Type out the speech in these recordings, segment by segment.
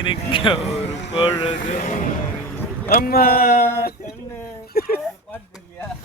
இருக்க ஒரு பொழுது. அம்மா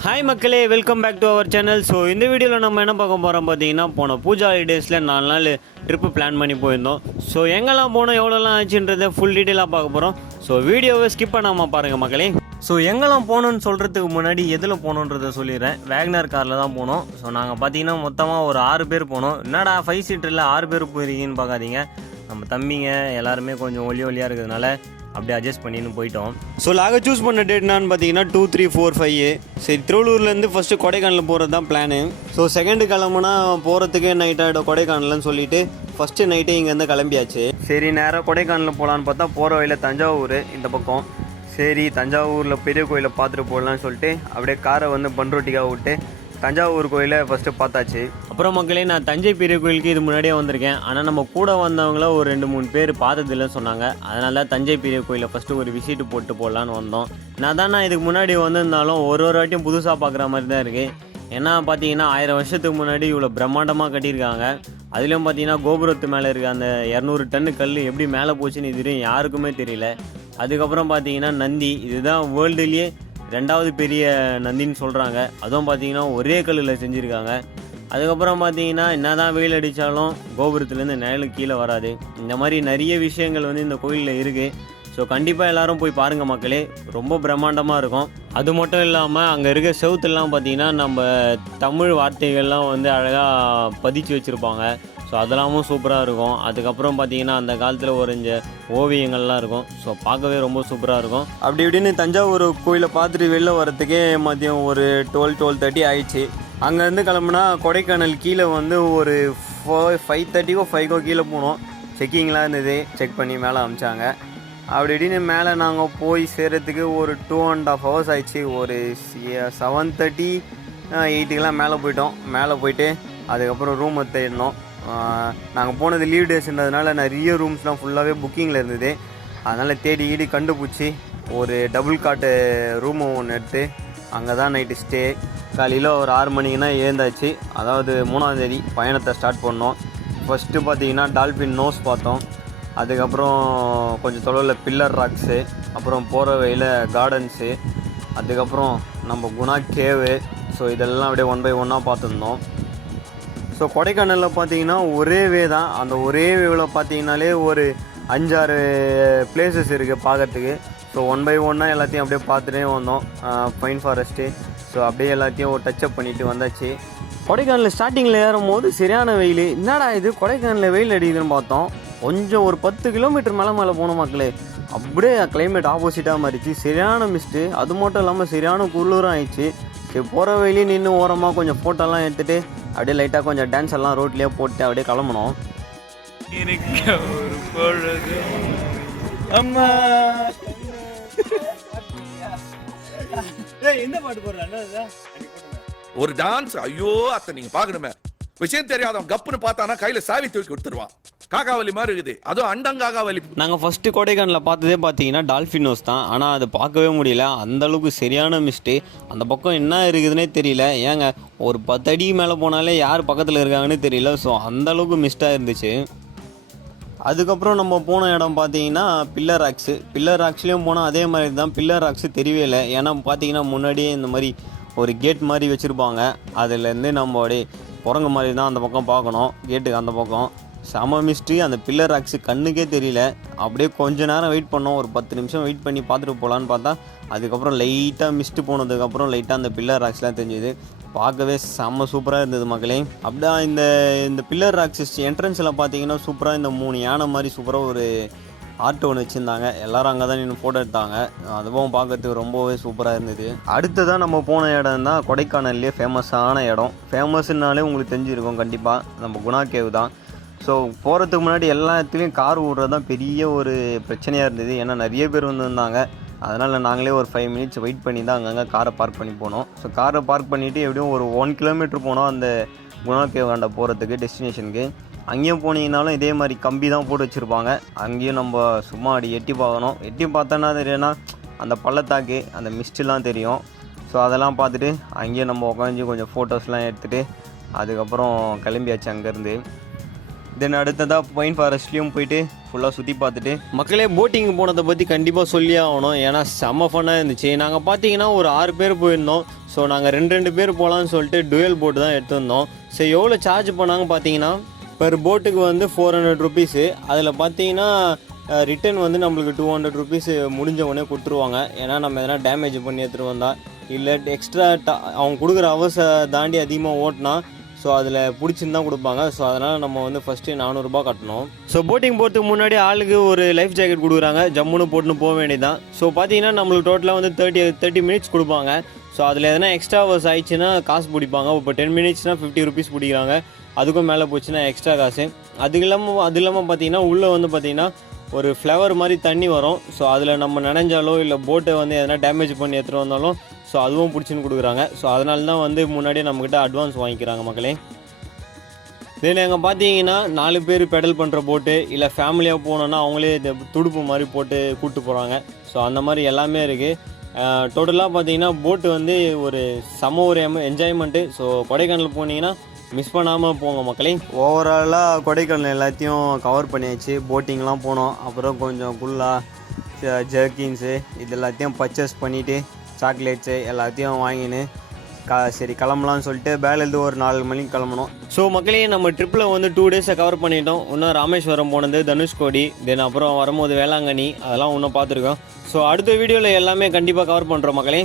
ஹாய் மக்களே welcome back to our channel so இந்த வீடியோவில் நம்ம என்ன பார்க்க போகிறோம் பார்த்தீங்கன்னா போன பூஜா ஹாலிடேஸில் நாலு நாள் ட்ரிப்பு பிளான் பண்ணி போயிருந்தோம். ஸோ எங்கெல்லாம் போனோம் எவ்வளோலாம் ஆச்சுன்றதை ஃபுல் டீட்டெயிலாக பார்க்க போகிறோம் ஸோ வீடியோவை ஸ்கிப் பண்ணாமல் பாருங்கள் மக்களே. ஸோ எங்கெல்லாம் போகணுன்னு சொல்கிறதுக்கு முன்னாடி எதில் போகணுன்றதை சொல்லிடுறேன். வேக்னர் காரில் தான் போனோம். ஸோ நாங்கள் பார்த்தீங்கன்னா மொத்தமாக ஒரு ஆறு பேர் போனோம். என்னடா ஃபைவ் சீட்டரில் ஆறு பேர் போயிருக்கீங்கன்னு பார்க்காதீங்க. நம்ம தம்பிங்க எல்லாருமே கொஞ்சம் ஒலி ஒலியாக இருக்கிறதுனால அப்படியே அட்ஜஸ்ட் பண்ணின்னு போயிட்டோம். ஸோ நாங்கள் சூஸ் பண்ண டேட் என்னன்னு பார்த்தீங்கன்னா டூ த்ரீ ஃபோர் ஃபைவ் சரி திருவள்ளூர்லேருந்து ஃபஸ்ட்டு கொடைக்கானல் போகிறது தான் பிளானு ஸோ செகண்டு கிளம்புனா போகிறதுக்கே நைட் ஆகிடும் கொடைக்கானல்னு சொல்லிட்டு ஃபஸ்ட்டு நைட்டே இங்கேருந்து கிளம்பியாச்சு. சரி நேராக கொடைக்கானல் போகலான்னு பார்த்தா போகிற வழியில் தஞ்சாவூர் இந்த பக்கம். சரி தஞ்சாவூரில் பெரிய கோயிலை பார்த்துட்டு போடலான்னு சொல்லிட்டு அப்படியே காரை வந்து பண்ருட்டிக்காக விட்டு தஞ்சாவூர் கோயிலை ஃபஸ்ட்டு பார்த்தாச்சு. அப்புறம் மக்களே நான் தஞ்சை பெரிய கோயிலுக்கு இது முன்னாடியே வந்திருக்கேன். ஆனால் நம்ம கூட வந்தவங்கள ஒரு ரெண்டு மூணு பேர் பார்த்ததில்லன்னு சொன்னாங்க. அதனால தான் தஞ்சை பெரிய கோயிலை ஃபஸ்ட்டு ஒரு விசிட்டு போட்டு போடலான்னு வந்தோம். நான் தான் நான் இதுக்கு முன்னாடி வந்திருந்தாலும் ஒரு ஒரு வாட்டியும் புதுசாக பார்க்குற மாதிரி தான் இருக்குது ஏன்னா பார்த்தீங்கன்னா ஆயிரம் வருஷத்துக்கு முன்னாடி இவ்வளோ பிரம்மாண்டமாக கட்டியிருக்காங்க. அதுலேயும் பார்த்தீங்கன்னா கோபுரத்து மேலே இருக்க அந்த இரநூறு டன்னு கல் எப்படி மேலே போச்சுன்னு இது யாருக்குமே தெரியல. அதுக்கப்புறம் பார்த்தீங்கன்னா நந்தி இதுதான் வேர்ல்டுலேயே ரெண்டாவது பெரிய நந்தின்னு சொல்கிறாங்க அதுவும் பார்த்தீங்கன்னா ஒரே கல்லில் செஞ்சுருக்காங்க. அதுக்கப்புறம் பார்த்தீங்கன்னா என்ன தான் வெயில் அடித்தாலும் கோபுரத்துலேருந்து நிழலுக்கு கீழே வராது. இந்த மாதிரி நிறைய விஷயங்கள் வந்து இந்த கோயிலில் இருக்குது ஸோ கண்டிப்பாக எல்லோரும் போய் பாருங்கள் மக்களே. ரொம்ப பிரம்மாண்டமாக இருக்கும். அது மட்டும் இல்லாமல் அங்கே இருக்க செவுத்துலாம் பார்த்தீங்கன்னா நம்ம தமிழ் வார்த்தைகள்லாம் வந்து அழகாக பதிச்சு வச்சுருப்பாங்க. ஸோ அதெல்லாமும் சூப்பராக இருக்கும். அதுக்கப்புறம் பார்த்தீங்கன்னா அந்த காலத்தில் வரைஞ்ச ஓவியங்கள்லாம் இருக்கும். ஸோ பார்க்கவே ரொம்ப சூப்பராக இருக்கும். அப்படி இப்படின்னு தஞ்சாவூர் கோயிலை பார்த்துட்டு வெளில வரத்துக்கே மதியம் ஒரு டுவெல் டுவெல் தேர்ட்டி ஆயிடுச்சு. அங்கேருந்து கிளம்புனா கொடைக்கானல் கீழே வந்து ஒரு ஃபோ ஃபைவ் தேர்ட்டிக்கோ ஃபைவ்க்கோ கீழே போனோம். செக்கிங்லாம் இருந்தது. செக் பண்ணி மேலே அமிச்சாங்க. அப்படி இப்படின்னு மேலே நாங்கள் போய் சேர்கிறதுக்கு ஒரு டூ அண்ட் ஆஃப் ஹவர்ஸ் ஆயிடுச்சு. ஒரு செவன் தேர்ட்டி எயிட்டுக்கெலாம் மேலே போயிட்டோம். மேலே போயிட்டு அதுக்கப்புறம் ரூமை தேடினோம் நாங்கள் போனது லீவ் டேஸ்ன்றதுனால நிறைய ரூம்ஸ்லாம் ஃபுல்லாகவே புக்கிங்கில் இருந்தது. அதனால் தேடி ஈடி கண்டுபிடிச்சி ஒரு டபுள் காட்டு ரூம் ஒன்று எடுத்து அங்கே தான் நைட்டு ஸ்டே காலையில் ஒரு ஆறு மணிக்குன்னா ஏந்தாச்சு அதாவது மூணாந்தேதி பயணத்தை ஸ்டார்ட் பண்ணோம். ஃபஸ்ட்டு பார்த்தீங்கன்னா டால்ஃபின் நோஸ் பார்த்தோம். அதுக்கப்புறம் கொஞ்சம் தொலைவில் பில்லர் ராக்ஸு அப்புறம் போகிற வழியில் கார்டன்ஸு அதுக்கப்புறம் நம்ம குணா கேவு ஸோ இதெல்லாம் அப்படியே ஒன் பை ஒன்னாக பார்த்துருந்தோம். ஸோ கொடைக்கானலில் பார்த்தீங்கன்னா ஒரே வே தான். அந்த ஒரே வேவில் பார்த்தீங்கனாலே ஒரு அஞ்சாறு பிளேசஸ் இருக்குது பார்க்கறதுக்கு ஸோ ஒன் பை ஒன்னாக எல்லாத்தையும் அப்படியே பார்த்துட்டே வந்தோம். பைன் ஃபாரஸ்ட்டு ஸோ அப்படியே எல்லாத்தையும் ஒரு டச்சப் பண்ணிட்டு வந்தாச்சு. கொடைக்கானல் ஸ்டார்டிங்கில் ஏறும்போது சரியான வெயில். என்னடா இது? கொடைக்கானலில் வெயில் அடிக்குதுன்னு பார்த்தோம். கொஞ்சம் ஒரு பத்து கிலோமீட்டர் மேலே மேலே போன மக்களே. அப்படியே கிளைமேட் ஆப்போசிட்டாக மாறிச்சு. சரியான மிஸ்ட்டு அது மட்டும் இல்லாமல் சரியான குளிரும் ஆயிடுச்சு. சரி போகிற வழியிலே நின்று ஓரமாக கொஞ்சம் ஃபோட்டோலாம் எடுத்துகிட்டு அப்படியே லைட்டாக கொஞ்சம் டான்ஸ் எல்லாம் ரோட்லேயே போட்டு அப்படியே கிளம்புனோம் இருக்க ஒரு பொழுது. அம்மா. என்ன பாட்டு போடுறாங்க ஒரு டான்ஸ் ஐயோ அத்தை நீங்க பாக்கணுமே விஷயம் தெரியாதவன் கப்புன்னு பார்த்தானா கையில சாவி தூக்கி கொடுத்துருவான். காக்காவலி மாதிரி இருக்குது. அதுவும் அண்டங்காகாவலி நாங்கள் ஃபர்ஸ்ட் கொடைக்கானலில் பார்த்ததே பார்த்தீங்கன்னா டால்ஃபினோஸ் தான். ஆனால் அது பார்க்கவே முடியல. அந்த அளவுக்கு சரியான மிஸ்ட்டு அந்த பக்கம் என்ன இருக்குதுன்னே தெரியல. ஏங்க ஒரு பத்து அடி மேலே போனாலே யார் பக்கத்தில் இருக்காங்கன்னு தெரியல. ஸோ அந்த அளவுக்கு மிஸ்டாக இருந்துச்சு. அதுக்கப்புறம் நம்ம போன இடம் பார்த்தீங்கன்னா பில்லர் ராக்ஸு பில்லர் ராக்ஸ்லேயும் போனால் அதே மாதிரி தான். பில்லர் ராக்ஸு தெரியவே இல்லை. ஏன்னா பார்த்தீங்கன்னா முன்னாடியே இந்த மாதிரி ஒரு கேட் மாதிரி வச்சுருப்பாங்க. அதுலேருந்து நம்ம அப்படியே குரங்கு மாதிரி தான் அந்த பக்கம் பார்க்கணும். கேட்டுக்கு அந்த பக்கம். செம மிஸ்ட்ரி அந்த பில்லர் ராக்ஸு கண்ணுக்கே தெரியல. அப்படியே கொஞ்ச நேரம் வெயிட் பண்ணோம். ஒரு பத்து நிமிஷம் வெயிட் பண்ணி பார்த்துட்டு போகலான்னு பார்த்தா அதுக்கப்புறம் லைட்டாக மிஸ்ட்டு போனதுக்கப்புறம் லைட்டாக அந்த பில்லர் ராக்ஸ்லாம் தெரிஞ்சுது. பார்க்கவே செம்ம சூப்பராக இருந்தது மக்களே. அப்படியே இந்த இந்த பில்லர் ராக்ஸஸ் என்ட்ரன்ஸில் பார்த்தீங்கன்னா சூப்பராக இந்த மூணு யானை மாதிரி சூப்பராக ஒரு ஆர்ட் ஒன்று வச்சுருந்தாங்க. எல்லோரும் அங்கே தான் நின்று ஃபோட்டோ எடுத்தாங்க. அதுவும் பார்க்கறதுக்கு ரொம்பவே சூப்பராக இருந்தது. அடுத்ததான் நம்ம போன இடம் தான் கொடைக்கானல்லே ஃபேமஸான இடம். ஃபேமஸ்னாலே உங்களுக்கு தெரிஞ்சிருக்கும் கண்டிப்பாக நம்ம குணா கேவ் தான். ஸோ போகிறதுக்கு முன்னாடி எல்லா இடத்துலையும் கார் ஓடுறது தான் பெரிய ஒரு பிரச்சனையாக இருந்தது. ஏன்னா நிறைய பேர் வந்திருந்தாங்க. அதனால் நாங்களே ஒரு ஃபைவ் மினிட்ஸ் வெயிட் பண்ணி தான் அங்கங்கே காரை பார்க் பண்ணி போனோம். ஸோ காரை பார்க் பண்ணிவிட்டு எப்படியும் ஒரு ஒன் கிலோமீட்டர் போனோம் அந்த குணா கேவ் போகிறதுக்கு டெஸ்டினேஷனுக்கு அங்கேயும் போனீங்கனாலும் இதே மாதிரி கம்பி தான் போட்டு வச்சுருப்பாங்க. அங்கேயும் நம்ம சும்மா அடி எட்டி பார்க்கணும். எட்டி பார்த்தோன்னா தெரியும்னா அந்த பள்ளத்தாக்கு அந்த மிஸ்ட்லாம் தெரியும். ஸோ அதெல்லாம் பார்த்துட்டு அங்கேயே நம்ம உட்காந்து கொஞ்சம் ஃபோட்டோஸ்லாம் எடுத்துகிட்டு அதுக்கப்புறம் கிளம்பியாச்சு அங்கேருந்து. தென் அடுத்ததாக பைன் ஃபாரஸ்ட்லேயும் போயிட்டு ஃபுல்லாக சுற்றி பார்த்துட்டு. மக்களே போட்டிங் போனதை பற்றி கண்டிப்பாக சொல்லி ஆகணும். ஏன்னா செம்ம ஃபன்னாக இருந்துச்சு. நாங்கள் பார்த்தீங்கன்னா ஒரு ஆறு பேர் போயிருந்தோம். ஸோ நாங்கள் ரெண்டு ரெண்டு பேர் போகலான்னு சொல்லிட்டு டுவெல் போட்டு தான் எடுத்திருந்தோம். ஸோ எவ்வளோ சார்ஜ் பண்ணாங்க பார்த்தீங்கன்னா பெர் போட்டுக்கு வந்து ஃபோர் ஹண்ட்ரட் ருபீஸு அதில் பார்த்தீங்கன்னா ரிட்டர்ன் வந்து நம்மளுக்கு டூ ஹண்ட்ரட் ருபீஸ் முடிஞ்ச உடனே கொடுத்துருவாங்க. ஏன்னா நம்ம எதனா டேமேஜ் பண்ணி எடுத்துகிட்டு வந்தால் இல்லை எக்ஸ்ட்ரா அவங்க கொடுக்குற அவர்ஸை தாண்டி அதிகமாக ஓட்டினா ஸோ அதில் பிடிச்சின்னு தான் கொடுப்பாங்க. ஸோ அதனால் நம்ம வந்து ஃபஸ்ட்டு நானூறுரூபா கட்டணும். ஸோ போட்டிங் போகிறதுக்கு முன்னாடி ஆளுக்கு ஒரு லைஃப் ஜாக்கெட் கொடுக்குறாங்க. ஜம்முன்னு போட்டுன்னு போக வேண்டியதான் ஸோ பார்த்தீங்கன்னா நம்மளுக்கு டோட்டலாக வந்து தேர்ட்டி தேர்ட்டி மினிட்ஸ் கொடுப்பாங்க. ஸோ அதில் எதனா எக்ஸ்ட்ரா ஹவர்ஸ் ஆயிடுச்சுன்னா காசு பிடிப்பாங்க. இப்போ டென் மினிட்ஸ்னால் ஃபிஃப்டி ருபீஸ் பிடிக்கிறாங்க. அதுக்கும் மேலே போச்சுன்னா எக்ஸ்ட்ரா காசு. அது இல்லாமல் அது இல்லாமல் பார்த்தீங்கன்னா உள்ளே வந்து பார்த்தீங்கன்னா ஒரு ஃப்ளவர் மாதிரி தண்ணி வரும். ஸோ அதில் நம்ம நனைஞ்சாலோ இல்லை போட்டை வந்து எதனா டேமேஜ் பண்ணி எடுத்துகிட்டு வந்தாலும் ஸோ அதுவும் பிடிச்சின்னு கொடுக்குறாங்க. ஸோ அதனால தான் வந்து முன்னாடியே நம்மக்கிட்ட அட்வான்ஸ் வாங்கிக்கிறாங்க மக்களே. இதில் அங்கே பார்த்தீங்கன்னா நாலு பேர் பெடல் பண்ணுற போட்டு இல்லை ஃபேமிலியாக போனோன்னா அவங்களே இந்த துடுப்பு மாதிரி போட்டு கூப்பிட்டு போகிறாங்க ஸோ அந்த மாதிரி எல்லாமே இருக்குது டோட்டலாக பார்த்தீங்கன்னா போட்டு வந்து ஒரு சம ஒரு என்ஜாய்மெண்ட்டு ஸோ கொடைக்கானல் போனீங்கன்னா மிஸ் பண்ணாமல் போங்க மக்களே. ஓவராலாக கொடைக்கானல் எல்லாத்தையும் கவர் பண்ணியாச்சு. போட்டிங்லாம் போனோம். அப்புறம் கொஞ்சம் குல்லா ஜெர்கின்ஸு இது எல்லாத்தையும் பர்ச்சேஸ் பண்ணிவிட்டு சாக்லேட்ஸு எல்லாத்தையும் வாங்கின்னு கா சரி கிளம்பலாம்னு சொல்லிட்டு பேலேருந்து ஒரு நாலு மணிக்கு கிளம்பணும். ஸோ மக்களே நம்ம ட்ரிப்பில் வந்து டூ டேஸை கவர் பண்ணிட்டோம். இன்னும் ராமேஸ்வரம் போனது தனுஷ்கோடி தென் அப்புறம் வரும்போது வேளாங்கண்ணி அதெல்லாம் இன்னும் பார்த்துருக்கோம். ஸோ அடுத்த வீடியோவில் எல்லாமே கண்டிப்பாக கவர் பண்ணுறோம் மக்களே.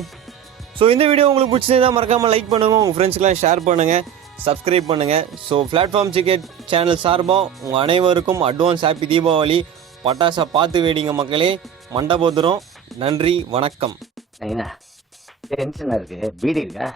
ஸோ இந்த வீடியோ உங்களுக்கு பிடிச்சிருந்தா மறக்காமல் லைக் பண்ணுங்கள் உங்கள் ஃப்ரெண்ட்ஸ்க்கெலாம் ஷேர் பண்ணுங்கள் சப்ஸ்கிரைப் பண்ணுங்கள் ஸோ பிளாட்ஃபார்ம் டிக்கெட் சேனல் சார்பாக உங்கள் அனைவருக்கும் அட்வான்ஸ் ஹாப்பி தீபாவளி பட்டாசை பார்த்து வேடிங்க மக்களே. மண்டபோதுரம் நன்றி வணக்கம். நைனா டென்ஷனாக இருக்கு? பீடி இருக்கா?